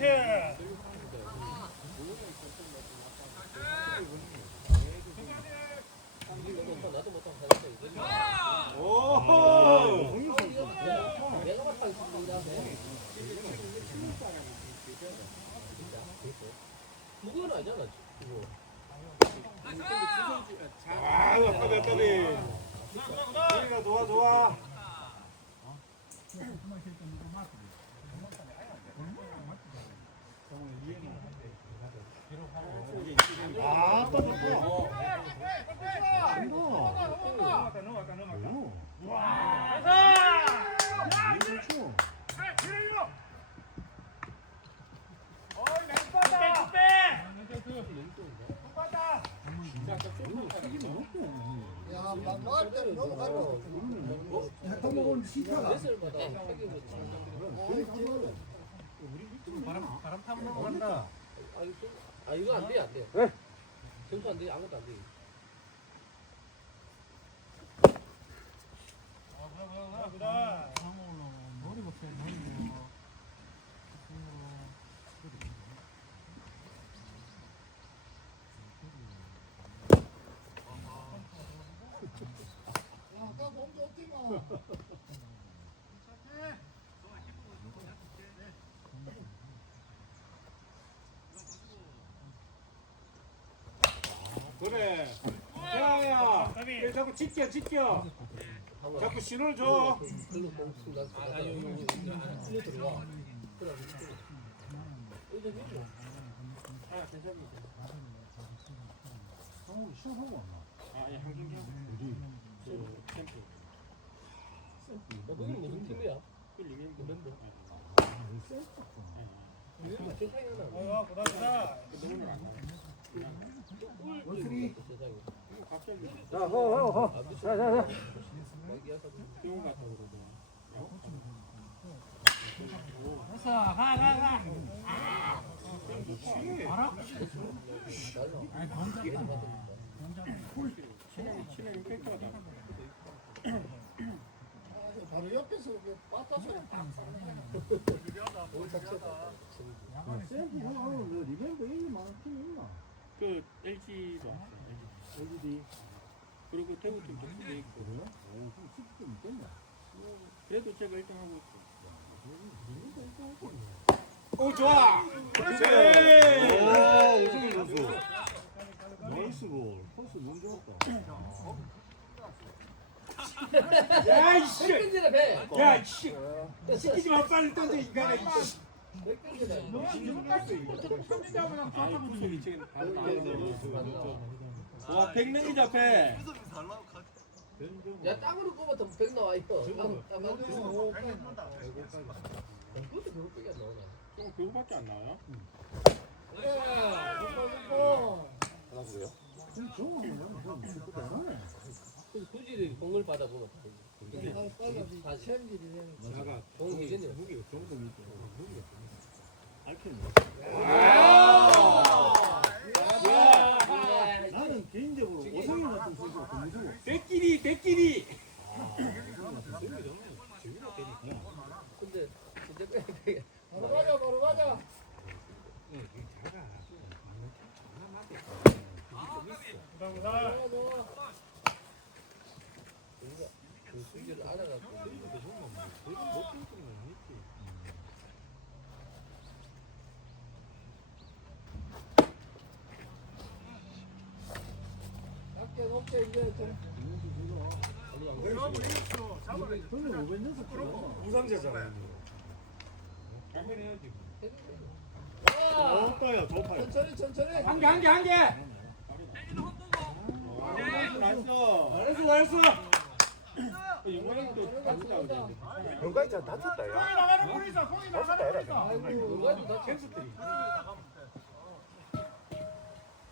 아, 좋아 좋아. 아, 또 좋고. 야, 막 나갈 때는 너무 가려. 뱃살마다 체격으로 바람 바람 타면 넘어간다. 아, 이거 좀- 아 이거 안 돼, 안 돼. 점수 안 돼, 아무것도 안 돼. 야, 아까 몸 좋지만. 그래. 야야. 왜 자꾸 지켜 지켜. 자꾸 신호를 줘. 공 순간 아니 이거 이거 들어와. 그래. 이거 이거. 아니 한경이 어, 거기는 무슨 팀이야? 그 멤버. 멤버 세상에 하나. 꿀 세상에. 자, 허, 허, 허. 아, 미친. 자, 자, 자. 와서 됐어. 가, 가, 가. 알아? 바로 옆에서 빠따서 팍 그 LG도 왔어. LG. 그리고 대구 팀도 수도 있고. 그래도 제가 1등 하고 있어. 오 좋아. 그렇지. 오 우승이 선수. 나이스 볼. 코스 너무 좋았다. 야 이씨. 백근제다 배. 야 이씨. 시키지 마 빨리 던져 인간아 이씨. 와 백능이 잡해. 야 땅으로 꼽아도 백 나와 이거. 땅 땅으로. 그것도 그거 빼기 안 나오나? 좀 그거밖에 안 나와요? 그 굳이 공을 받아보면 더 무서워. 대끼리 대끼리. 근데 진짜 빼야 돼. 바로 가자, 바로 가자. 우리가 그 수비를 알아갖고 낮게 높게 이제 좀 저는 500년 서 우상자잖아. 해야지. 좋다야, 좋다야. 천천히 천천히. 한 개 한 개 한 개. 나이스 나이스. 영광이도 다르다 그랬는데. 영광이 잘 다쳤다, 야. 누가도 다 캔스들이.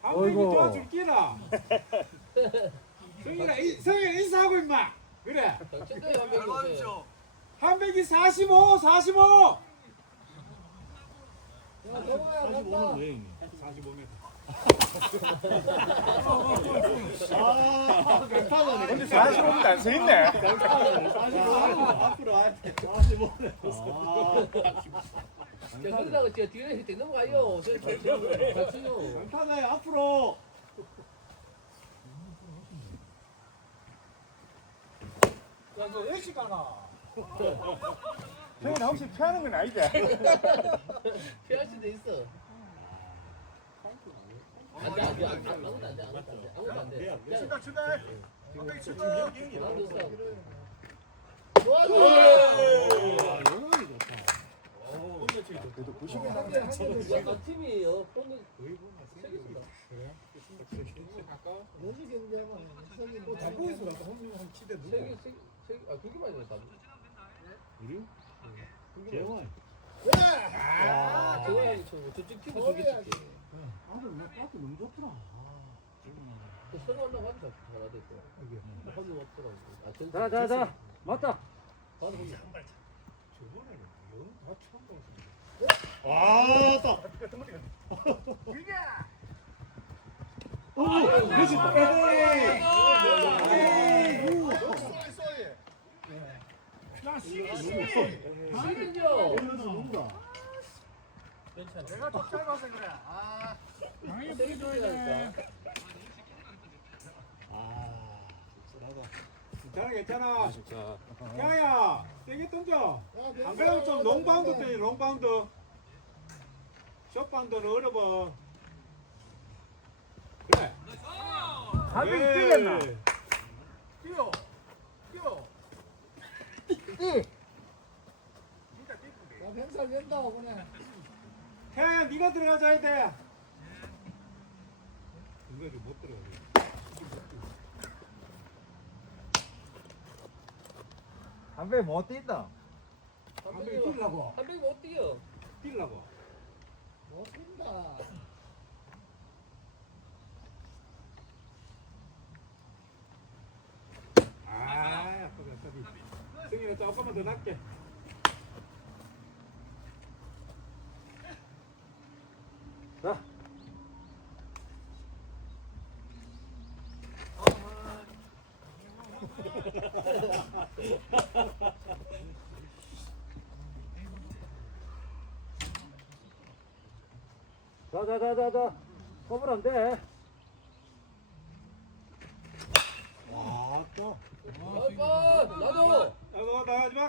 한 명이 도와줄 끼라. 이- 성현 인사하고 임마. 그래. 최대한 한 명이 오세요. 한 백이 45, 45. 야, 동호야 45는 간다. 왜 형님? 45m. 아, 강타자네. 근데 45분 안 서있네. 강타자네. 45. 앞으로 와야 돼. 45네. 저 그러다가 저 뒤에 힐때 넘어가요. 저 같이요. 같이요. 강타자에 앞으로. 야, 너 일찍 가나? 형이 혹시 피하는 건 아니지? 피할 수도 있어. 안 돼, 안 돼, 안 돼. 아무것도 안 돼, 아무것도 안 돼. 아무것도 안 돼. 그냥 출발 출발. 나도 있어. 좋아, 좋아. 아, 영원히 좋다. 그래도 90은 한 개, 한 개. 야, 나 팀이에요. 경쟁은 저기 뭐다 보이서 갔다 홍준 한 치대 세 개, 세 개, 세 개. 아, 두 개만 있었다. 우리? 재원. 아, 저거야지, 저거. 저쪽 팀은 넣어야지. 줄게. 아들 뭐 빠트 너무 좋더라. 그 서로 한다고 하니까 잘하됐어 허리 없더라고. 아, 전- 자, 자, 자. 맞다. 바로 허리. 저번에는 영다 처음 봤어. 아, 또. 오, 그렇지. 에이. 시긴요. 누구다? 내가 좀 짧아서 그래. 아. 세게 줘야니까. 아, 씁쓸하다. 괜찮아 괜찮아. 야야 세게 던져. 안 그러면 좀 롱바운드 때니 롱바운드. 숏바운드는 어려워. 그래. 에이. 뛰겠나? 뛰어. 나 병살. 태야 네가 들어가줘야 돼. 이거 못 들어가. 담배 못 뛴다. 한 명이 뛰려고. 한 명이 못 뛰어. 뛰려고. 못 뛴다. 아, 아빠가 아빠비. 승희는 조금만 더 낮게. 자. 자, 자, 자, 자, 자. 커버 안 돼. 와, 또.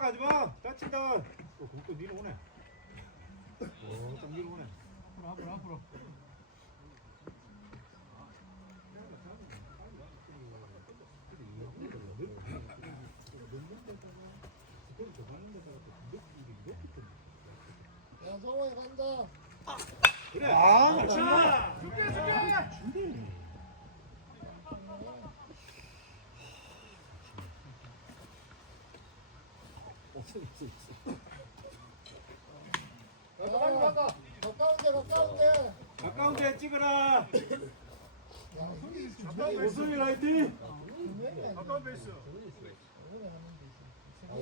가지마 가지마 다친다. 어, 그럼 또 니는 오네. 어, 또 니는 오네. 앞으로 앞으로 앞으로. 야, 성호이 간다. 그래. 아, 맞지. 준비해, 준비해. 야, 빨리 가. 가까운데, 가까운데. 가까운 데 찍어라. 오승이 라이팅. 가까운 베이스. 아,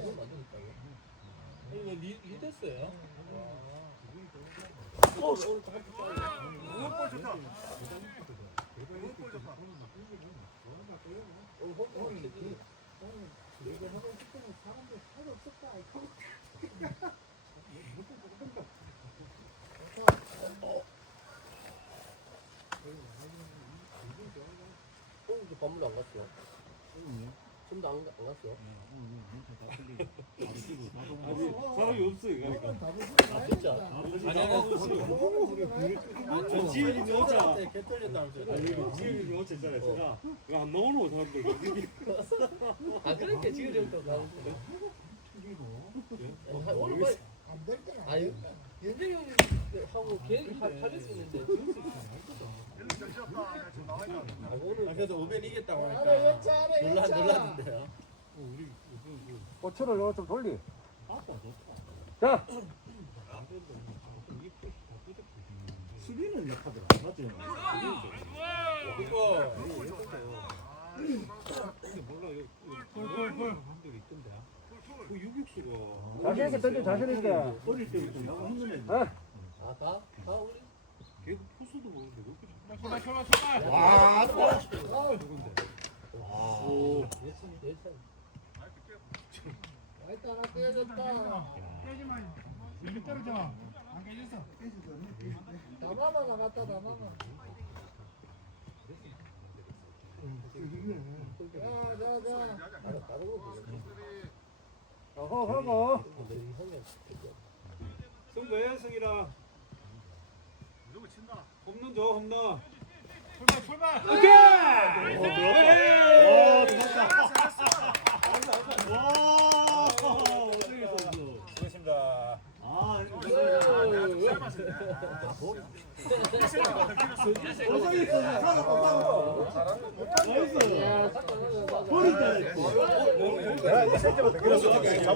이거 리, 리 됐어요? 어, 오늘 다 볼 좋다. 오늘 홈 확실히. 오늘도 건물 안 갔어요? 지 금도 안, 가- 안 갔어요? 사람이 없어 이거. 아, 진짜? 저 지혜님이 오자. 아니 지혜님이 오자 있잖아. 제가 이거 안 나오는 사람들. 아, 그러니까 지금 좀더. 아니, 오늘 뭐, 안 아니. 연정이 형하고 계획 하- 하겠었는데 지금 아, 그래서 오벤 이겼다고 하니까 놀라. 놀랐는데요. 고추를 요거 좀 돌리. 아빠 좋다. 자, 수비는? 이거 여기 골골골 한들 있던데. 그 유격수가. 자신 있게 던져, 자신 있게. 어릴 때부터 야구 했는 애들. 아, 아, 다? 다우 리? 걔 포수도 모르는데 왜 이렇게 출발 출발 출발. 와, 또. 아우, 오. 예찬 예찬. 나이트 하나 떼어졌다. 깨지만 여기 떨어져. 안 깨졌어. 다마마 나갔다, 다마마. 자, 자, 자. 어허 하고 승부해, 승이라. 홈런 줘, 홈런. 출발 출발. 오케이! 오, 들어갔다. 와, 오승희 선수. 수고했습니다. 아, 오승희 선수 나이스. 야, 잠깐만. 버린다. 야, 이제 실제로 되게